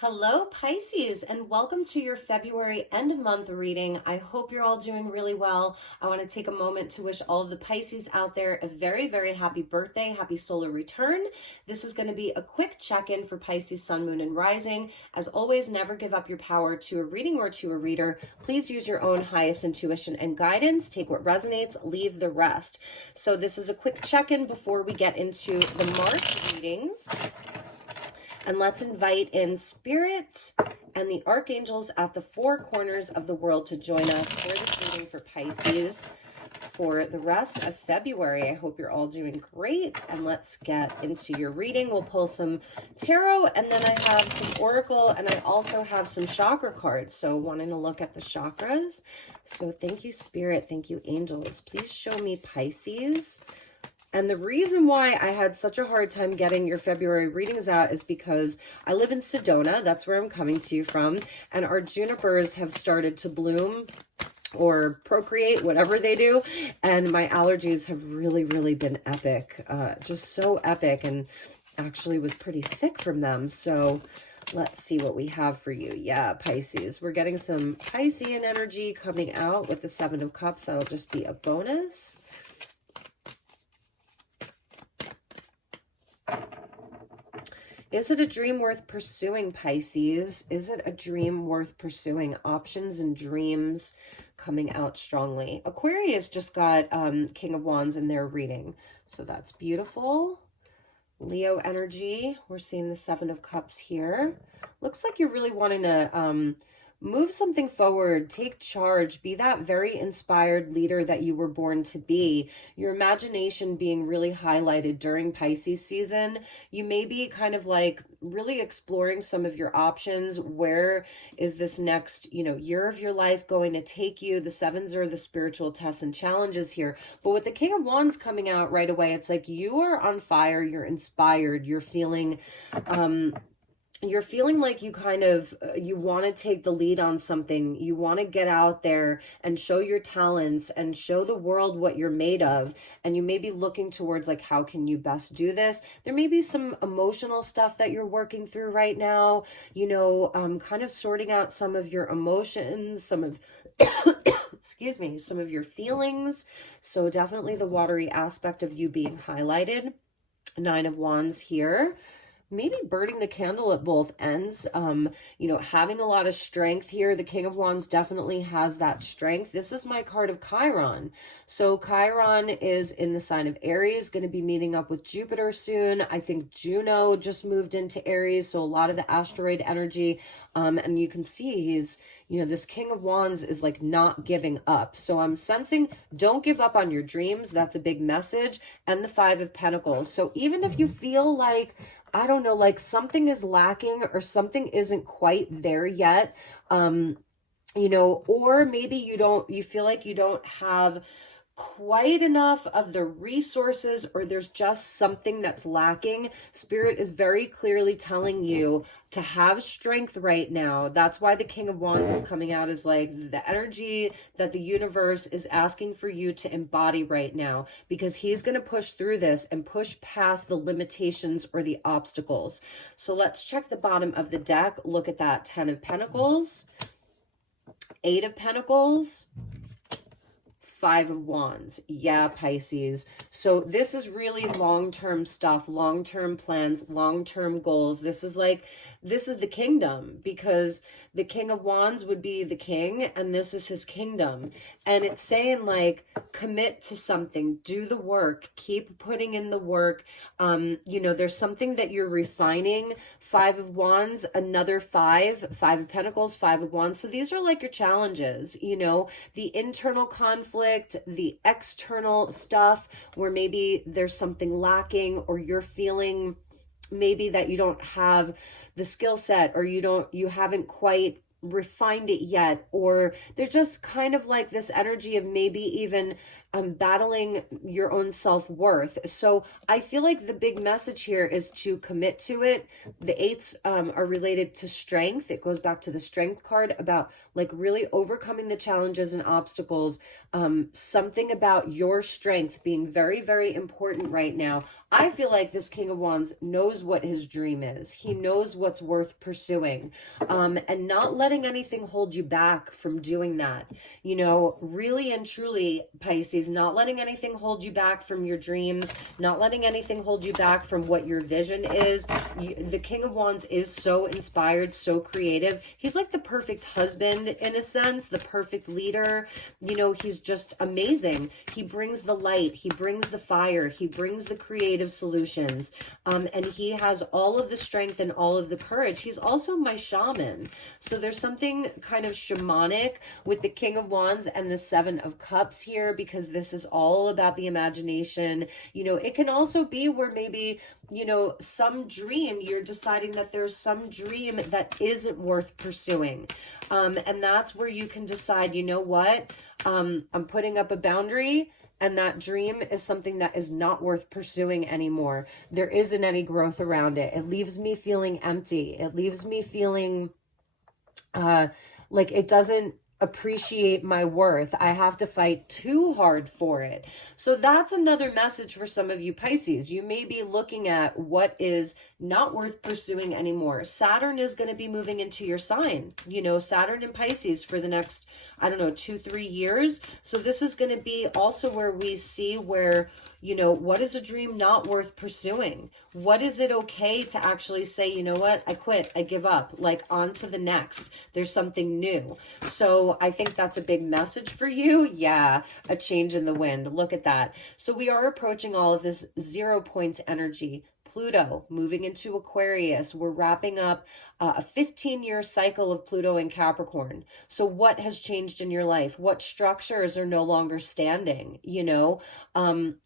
Hello, Pisces, and welcome to your February end of month reading. I hope you're all doing really well. I want to take a moment to wish all of the Pisces out there a very, very happy birthday, happy solar return. This is going to be a quick check-in for Pisces, Sun, Moon, and Rising. As always, never give up your power to a reading or to a reader. Please use your own highest intuition and guidance. Take what resonates, leave the rest. So this is a quick check-in before we get into the March readings. And let's invite in Spirit and the Archangels at the four corners of the world to join us for this reading for Pisces for the rest of February. I hope you're all doing great. And let's get into your reading. We'll pull some tarot, and then I have some oracle, and I also have some chakra cards. So wanting to look at the chakras. So thank you, Spirit. Thank you, angels. Please show me Pisces. And the reason why I had such a hard time getting your February readings out is because I live in Sedona. That's where I'm coming to you from. And our junipers have started to bloom or procreate, whatever they do. And my allergies have really, really been epic. Just so epic, and actually was pretty sick from them. So let's see what we have for you. Yeah, Pisces. We're getting some Piscean energy coming out with the Seven of Cups. That'll just be a bonus. Is it a dream worth pursuing, Pisces? Is it a dream worth pursuing? Options and dreams coming out strongly. Aquarius just got King of Wands in their reading, so that's beautiful. Leo energy. We're seeing the Seven of Cups here. Looks like you're really wanting to move something forward, take charge, be that very inspired leader that you were born to be. Your imagination being really highlighted during Pisces season. You may be kind of like really exploring some of your options. Where is this next, year of your life going to take you? The sevens are the spiritual tests and challenges here. But with the King of Wands coming out right away, it's like you are on fire, you're inspired, you're feeling like you want to take the lead on something. You want to get out there and show your talents and show the world what you're made of. And you may be looking towards like, how can you best do this? There may be some emotional stuff that you're working through right now, kind of sorting out some of your emotions, some of, excuse me, some of your feelings. So definitely the watery aspect of you being highlighted. Nine of Wands here. Maybe burning the candle at both ends, having a lot of strength here. The King of Wands definitely has that strength. This is my card of Chiron. So Chiron is in the sign of Aries, going to be meeting up with Jupiter soon. I think Juno just moved into Aries, so a lot of the asteroid energy. And you can see he's, this King of Wands is like not giving up. So I'm sensing don't give up on your dreams. That's a big message. And the Five of Pentacles. So even if you feel like, I don't know, like something is lacking or something isn't quite there yet, or maybe you feel like you don't have quite enough of the resources, or there's just something that's lacking. Spirit is very clearly telling you to have strength right now. That's why the King of Wands is coming out as like the energy that the universe is asking for you to embody right now, because he's going to push through this and push past the limitations or the obstacles. So let's check the bottom of the deck. Look at that. 10 of Pentacles, 8 of Pentacles, 5 of Wands. Yeah, Pisces. So this is really long-term stuff, long-term plans, long-term goals. This is the kingdom, because the King of Wands would be the king, and this is his kingdom. And it's saying like, commit to something, do the work, keep putting in the work. There's something that you're refining. 5 of Wands, another 5 of Pentacles, 5 of Wands. So these are like your challenges, the internal conflict, the external stuff where maybe there's something lacking, or you're feeling maybe that you don't have the skill set, or you haven't quite refined it yet, or there's just kind of like this energy of maybe even battling your own self-worth. So I feel like the big message here is to commit to it. The 8s are related to strength. It goes back to the strength card about like really overcoming the challenges and obstacles. Something about your strength being very, very important right now. I feel like this King of Wands knows what his dream is. He knows what's worth pursuing, and not letting anything hold you back from doing that. You know, really and truly, Pisces, not letting anything hold you back from your dreams, not letting anything hold you back from what your vision is. The King of Wands is so inspired, so creative. He's like the perfect husband in a sense, the perfect leader. You know, he's just amazing. He brings the light, he brings the fire, he brings the creative solutions, and he has all of the strength and all of the courage. He's also my shaman. So there's something kind of shamanic with the King of Wands and the Seven of Cups here, because this is all about the imagination. You know, it can also be where maybe, you know, some dream, you're deciding that there's some dream that isn't worth pursuing. And that's where you can decide, you know what, I'm putting up a boundary, and that dream is something that is not worth pursuing anymore. There isn't any growth around it. It leaves me feeling empty. It leaves me feeling like it doesn't appreciate my worth. I have to fight too hard for it. So that's another message for some of you Pisces. You may be looking at what is not worth pursuing anymore. Saturn is going to be moving into your sign, you know, Saturn and Pisces for the next, I don't know, 2-3 years. So this is going to be also where we see where, you know, what is a dream not worth pursuing? What is it okay to actually say, you know what, I quit, I give up, like on to the next. There's something new. So I think that's a big message for you. Yeah, a change in the wind. Look at that. So we are approaching all of this 0 point energy. Pluto moving into Aquarius. We're wrapping up a 15-year cycle of Pluto in Capricorn. So what has changed in your life? What structures are no longer standing? You know,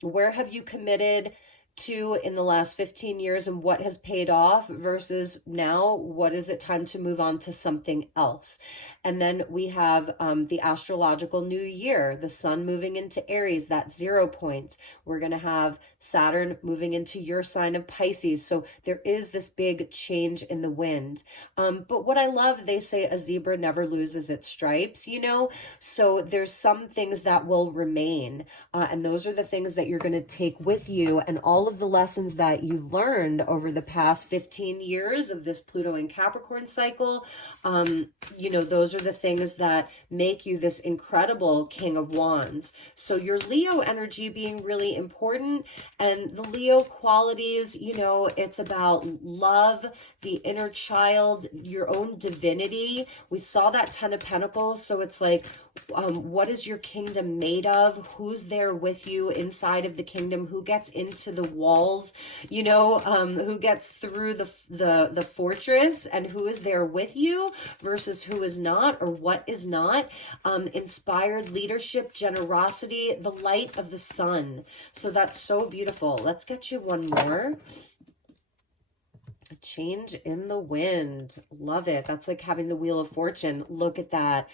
where have you committed to in the last 15 years, and what has paid off versus now what is it time to move on to something else? And then we have the astrological new year, the sun moving into Aries, that 0 point. We're going to have Saturn moving into your sign of Pisces. So there is this big change in the wind. But what I love, they say a zebra never loses its stripes, you know? So there's some things that will remain. And those are the things that you're going to take with you, and all of the lessons that you've learned over the past 15 years of this Pluto and Capricorn cycle. You know, those are the things that make you this incredible King of Wands. So your Leo energy being really important, and the Leo qualities, you know, it's about love, the inner child, your own divinity. We saw that 10 of Pentacles. So it's like, what is your kingdom made of? Who's there with you inside of the kingdom? Who gets into the walls? You know, who gets through the fortress, and who is there with you versus who is not, or what is not? Inspired leadership, generosity, the light of the sun. So that's so beautiful. Let's get you one more. A change in the wind. Love it. That's like having the Wheel of Fortune. Look at that.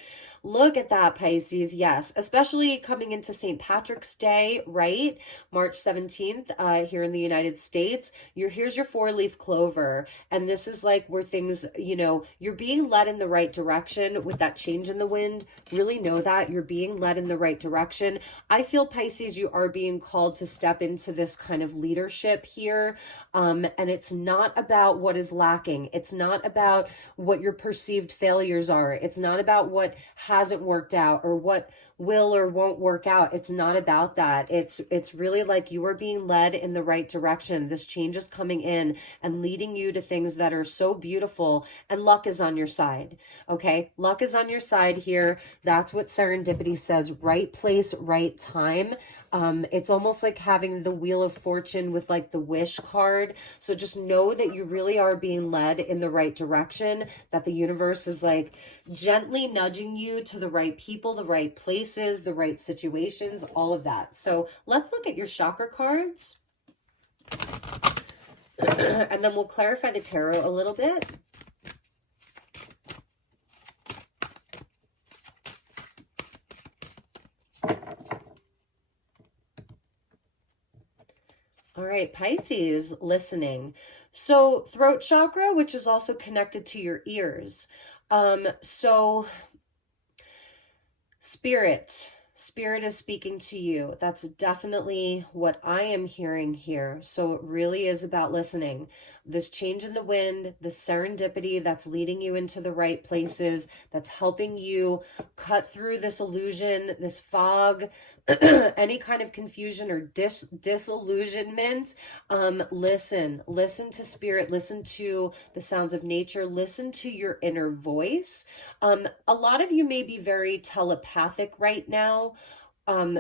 Look at that, Pisces. Yes, especially coming into St. Patrick's Day, right? March 17th here in the United States. Here's your 4-leaf clover. And this is like where things, you know, you're being led in the right direction with that change in the wind. Really know that you're being led in the right direction. I feel, Pisces, you are being called to step into this kind of leadership here. And it's not about what is lacking. It's not about what your perceived failures are. It's not about what hasn't worked out or what will or won't work out. It's not about that. It's really like you are being led in the right direction. This change is coming in and leading you to things that are so beautiful, and luck is on your side. Okay. Luck is on your side here. That's what serendipity says. Right place, right time. It's almost like having the Wheel of Fortune with like the wish card. So just know that you really are being led in the right direction, that the universe is like gently nudging you to the right people, the right places, the right situations, all of that. So let's look at your chakra cards. And then we'll clarify the tarot a little bit. All right, Pisces, listening. So throat chakra, which is also connected to your ears. So spirit, Spirit is speaking to you. That's definitely what I am hearing here. So it really is about listening. This change in the wind, the serendipity that's leading you into the right places, that's helping you cut through this illusion, this fog, any kind of confusion or disillusionment. Listen to spirit, listen to the sounds of nature, listen to your inner voice. A lot of you may be very telepathic right now.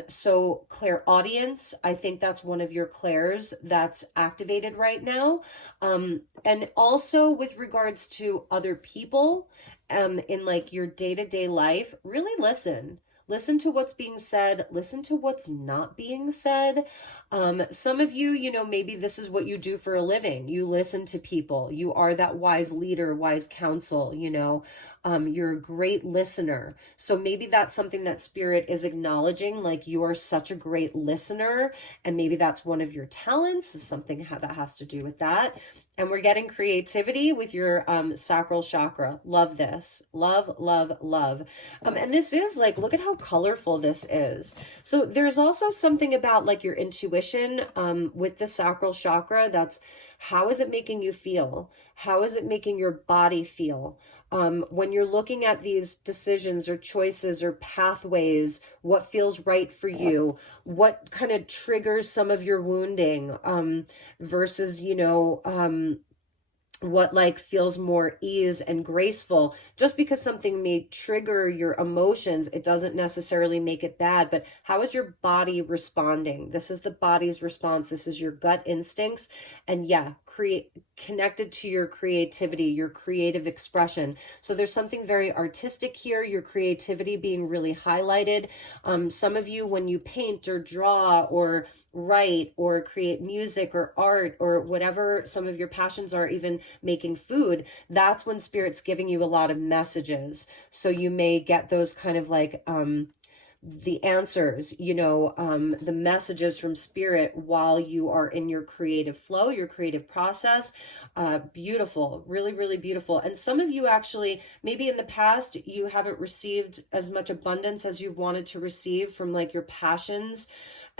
So clairaudience, I think that's one of your clairs that's activated right now. And also with regards to other people, in like your day-to-day life, really listen. Listen to what's being said. Listen to what's not being said. Some of you, you know, maybe this is what you do for a living. You listen to people. You are that wise leader, wise counsel, you know. You're a great listener. So maybe that's something that spirit is acknowledging, like you are such a great listener. And maybe that's one of your talents, is something that has to do with that. And we're getting creativity with your sacral chakra. Love this. Love, love, love. And this is like, look at how colorful this is. So there's also something about like your intuition with the sacral chakra. That's, how is it making you feel? How is it making your body feel? When you're looking at these decisions or choices or pathways, what feels right for you? What kind of triggers some of your wounding versus, you know, what like feels more ease and graceful. Just because something may trigger your emotions, it doesn't necessarily make it bad. But how is your body responding? This is the body's response. This is your gut instincts. And yeah, connected to your creativity, your creative expression. So there's something very artistic here, your creativity being really highlighted. Some of you, when you paint or draw or write or create music or art or whatever some of your passions are, even making food, that's when spirit's giving you a lot of messages. So you may get those kind of like the answers, you know, the messages from spirit while you are in your creative flow, your creative process. Beautiful, really, really beautiful. And some of you actually, maybe in the past, you haven't received as much abundance as you've wanted to receive from like your passions.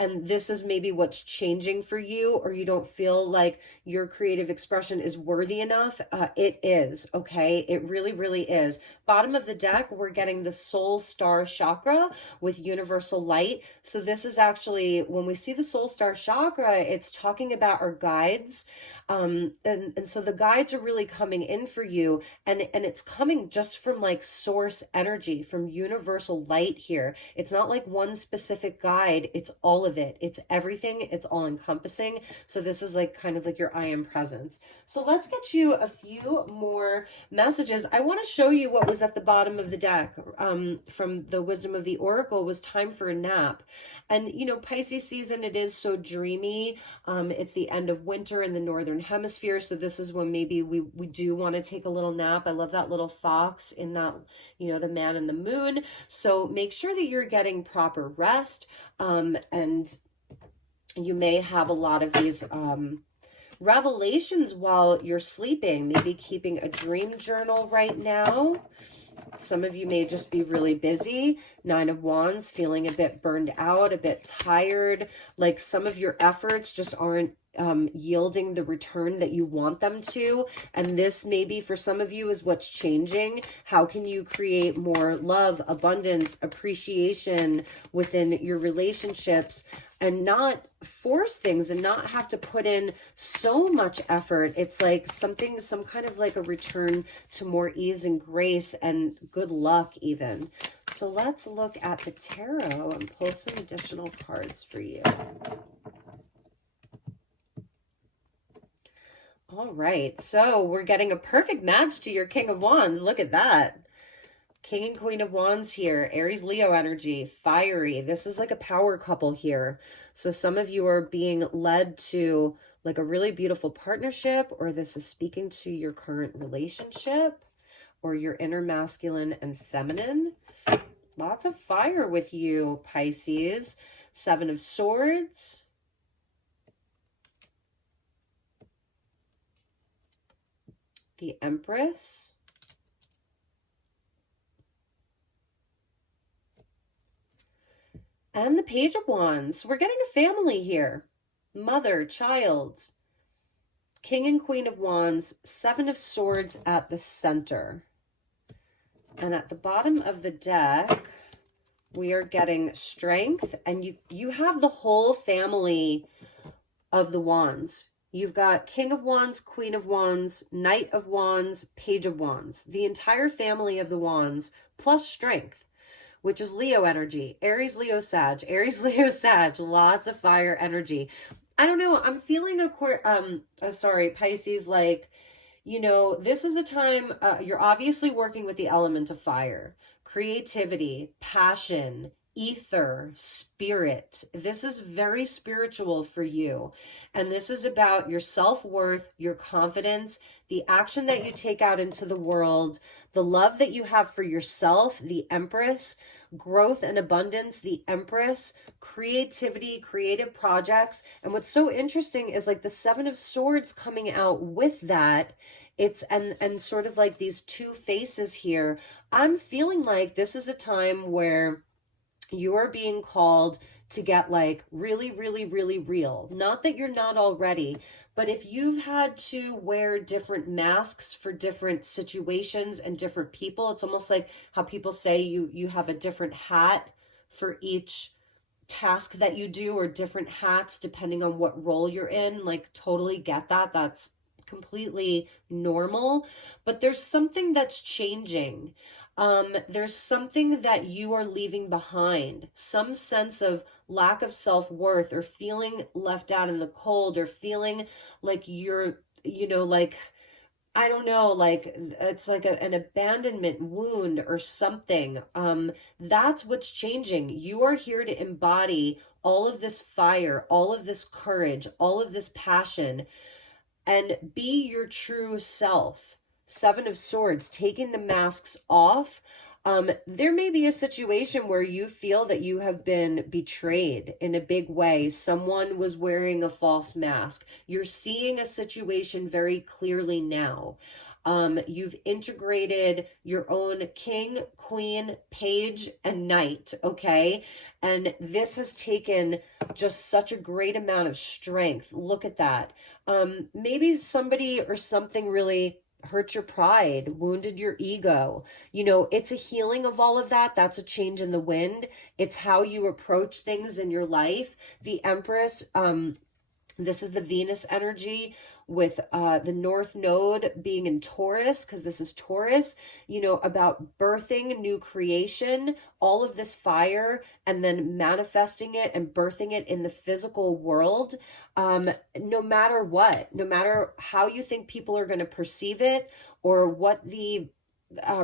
And this is maybe what's changing for you, or you don't feel like your creative expression is worthy enough. It is, okay? It really, really is. Bottom of the deck, we're getting the soul star chakra with universal light. So this is actually, when we see the soul star chakra, it's talking about our guides. And so the guides are really coming in for you, and it's coming just from like source energy, from universal light here. It's not like one specific guide, it's all of it. It's everything, it's all encompassing. So this is like kind of like your I am presence. So let's get you a few more messages. I want to show you what was at the bottom of the deck from the Wisdom of the Oracle was time for a nap. And, you know, Pisces season, it is so dreamy. It's the end of winter in the Northern Hemisphere. So this is when maybe we do want to take a little nap. I love that little fox in that, you know, the man and the moon. So make sure that you're getting proper rest. And you may have a lot of these revelations while you're sleeping, maybe keeping a dream journal right now. Some of you may just be really busy. 9 of Wands, feeling a bit burned out, a bit tired. Like some of your efforts just aren't yielding the return that you want them to. And this maybe for some of you is what's changing. How can you create more love, abundance, appreciation within your relationships, and not force things and not have to put in so much effort? It's like some kind of like a return to more ease and grace and good luck even. So let's look at the tarot and pull some additional cards for you. All right, so we're getting a perfect match to your King of Wands. Look at that. King and Queen of Wands here, Aries, Leo energy, fiery. This is like a power couple here. So some of you are being led to like a really beautiful partnership, or this is speaking to your current relationship or your inner masculine and feminine. Lots of fire with you, Pisces. 7 of Swords. The Empress. And the Page of Wands. We're getting a family here. Mother, child. King and Queen of Wands, Seven of Swords at the center. And at the bottom of the deck, we are getting Strength, and you have the whole family of the Wands. You've got King of Wands, Queen of Wands, Knight of Wands, Page of Wands. The entire family of the Wands, plus Strength, which is Leo energy. Aries, Leo, Sag. Aries, Leo, Sag. Lots of fire energy. I don't know. I'm feeling Pisces, like, you know, this is a time, you're obviously working with the element of fire, creativity, passion, ether, spirit. This is very spiritual for you. And this is about your self-worth, your confidence, the action that you take out into the world, the love that you have for yourself, the Empress, growth and abundance, the Empress, creativity, creative projects. And what's so interesting is like the Seven of Swords coming out with that. It's and sort of like these two faces here. I'm feeling like this is a time where you are being called to get like really, really, really real. Not that you're not already, but if you've had to wear different masks for different situations and different people, it's almost like how people say you have a different hat for each task that you do, or different hats depending on what role you're in. Like, totally get that. That's completely normal. But there's something that's changing. There's something that you are leaving behind, some sense of lack of self-worth, or feeling left out in the cold, or feeling like you're, you know, like, I don't know, like it's like an abandonment wound or something. That's what's changing. You are here to embody all of this fire, all of this courage, all of this passion, and be your true self. Seven of Swords, taking the masks off. There may be a situation where you feel that you have been betrayed in a big way. Someone was wearing a false mask. You're seeing a situation very clearly now. You've integrated your own king, queen, page, and knight, okay? And this has taken just such a great amount of strength. Look at that. Maybe somebody or something really hurt your pride, wounded your ego. You know, it's a healing of all of that. That's a change in the wind. It's how you approach things in your life. The Empress, this is the Venus energy with the North Node being in Taurus, because this is Taurus, you know, about birthing new creation, all of this fire, and then manifesting it and birthing it in the physical world. No matter what, no matter how you think people are going to perceive it, or what the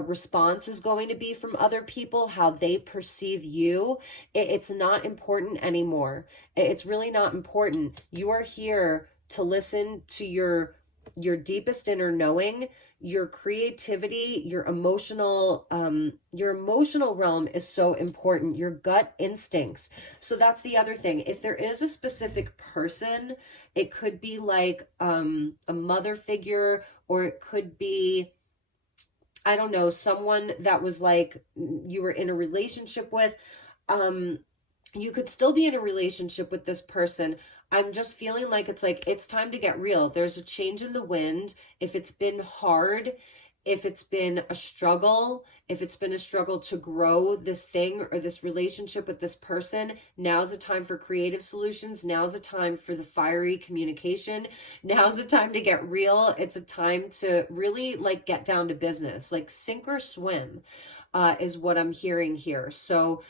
response is going to be from other people, how they perceive you, it's not important anymore. It's really not important. You are here to listen to your deepest inner knowing, your creativity, your emotional realm is so important, your gut instincts. So that's the other thing. If there is a specific person, it could be like a mother figure, or it could be, I don't know, someone that was like you were in a relationship with. You could still be in a relationship with this person. I'm just feeling like it's time to get real. There's a change in the wind. If it's been hard, if it's been a struggle, if it's been a struggle to grow this thing or this relationship with this person, now's the time for creative solutions. Now's the time for the fiery communication. Now's the time to get real. It's a time to really like get down to business, like sink or swim, is what I'm hearing here. So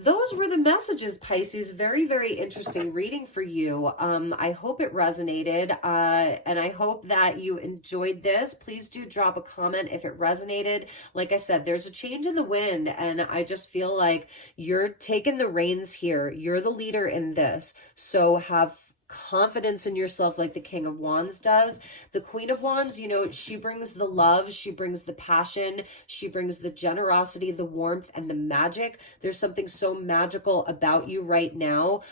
those were the messages, Pisces. Very, very interesting reading for you. I hope it resonated, and I hope that you enjoyed this. Please do drop a comment if it resonated. Like I said, there's a change in the wind, and I just feel like you're taking the reins here. You're the leader in this. So have confidence in yourself like the King of Wands does. The Queen of Wands, you know, she brings the love, she brings the passion, she brings the generosity, the warmth, and the magic. There's something so magical about you right now.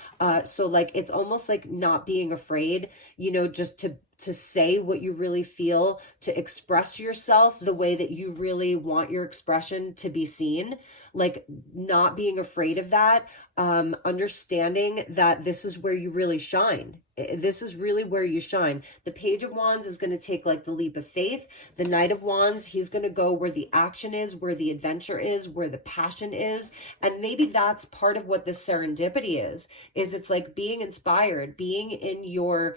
So like, it's almost like not being afraid, you know, just to to say what you really feel, to express yourself the way that you really want your expression to be seen, like not being afraid of that, understanding that this is where you really shine. This is really where you shine. The Page of Wands is going to take like the leap of faith. The Knight of Wands, he's going to go where the action is, where the adventure is, where the passion is. And maybe that's part of what this serendipity is it's like being inspired, being in your,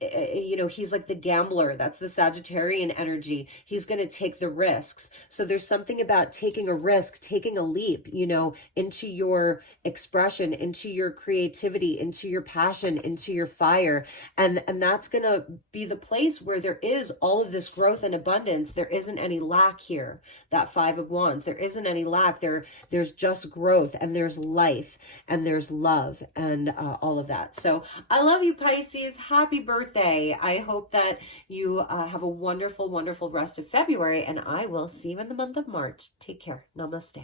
you know, he's like the gambler. That's the Sagittarian energy. He's going to take the risks. So there's something about taking a risk, taking a leap, you know, into your expression, into your creativity, into your passion, into your fire. And that's going to be the place where there is all of this growth and abundance. There isn't any lack here. That Five of Wands, there isn't any lack. There's just growth, and there's life, and there's love, and all of that. So I love you, Pisces. Happy birthday. I hope that you have a wonderful, wonderful rest of February, and I will see you in the month of March. Take care. Namaste.